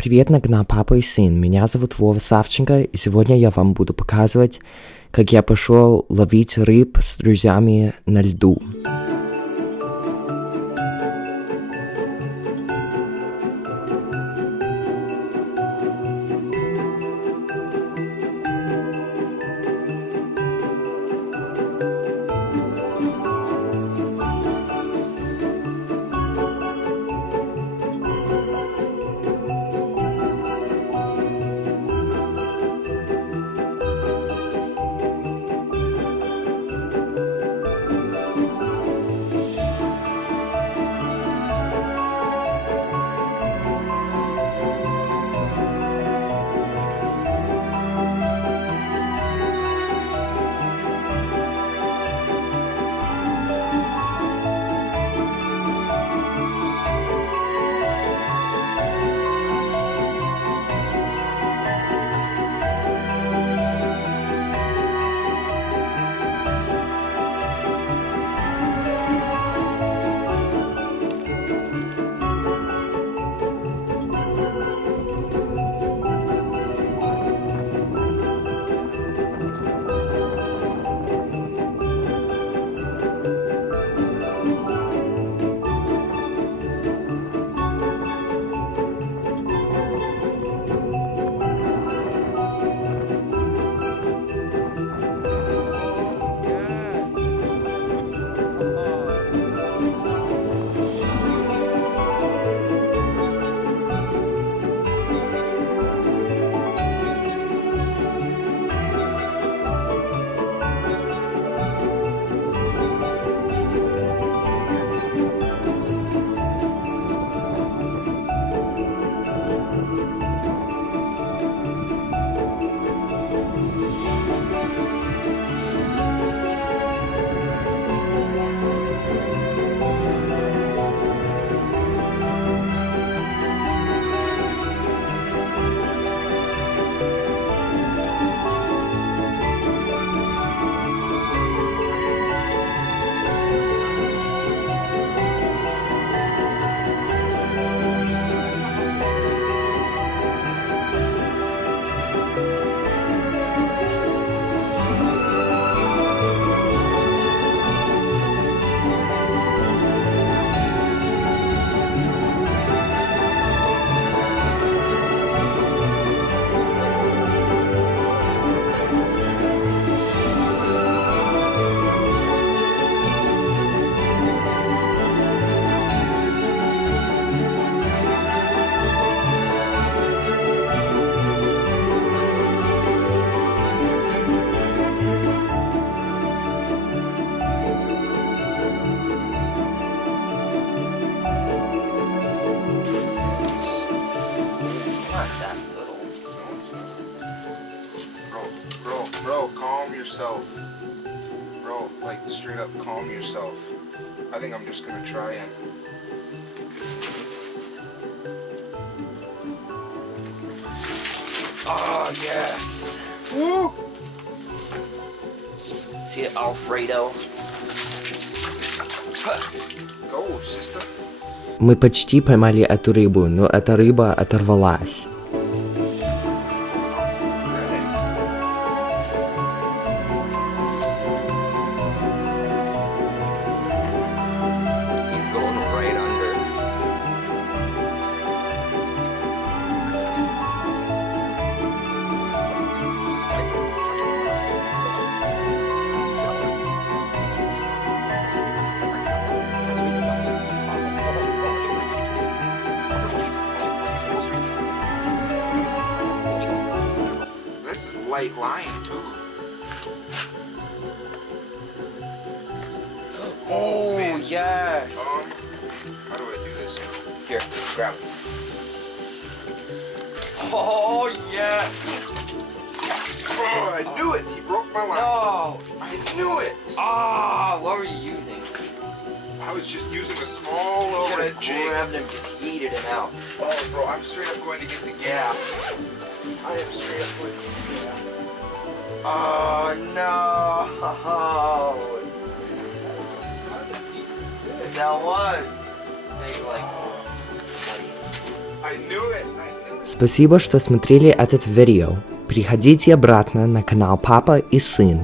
Привет на канал Папа и Сын, меня зовут Вова Савченко, и сегодня я вам буду показывать, как я пошел ловить рыб с друзьями на льду. Bro, calm yourself. Bro, like straight up calm yourself. I think I'm just gonna try and... Oh, yes. Woo! See it, Alfredo? Go, sister. Мы почти поймали эту рыбу, но эта рыба оторвалась. He's going right under. This is light line too. Oh, man. yes. How do I do this? Here, grab it. Oh, yes. Oh, I knew it! He broke my line. No. I knew it! Ah, what were you using? I was just using a small You little should red have jig. grabbed him, just yeeted him out. Oh, bro, I'm straight up going to get the gaff. I am straight up going to get the gaff. Oh, no. That was. Maybe like 20. I knew it! I knew it! Спасибо, что смотрели этот видео. Приходите обратно на канал Папа и Сын.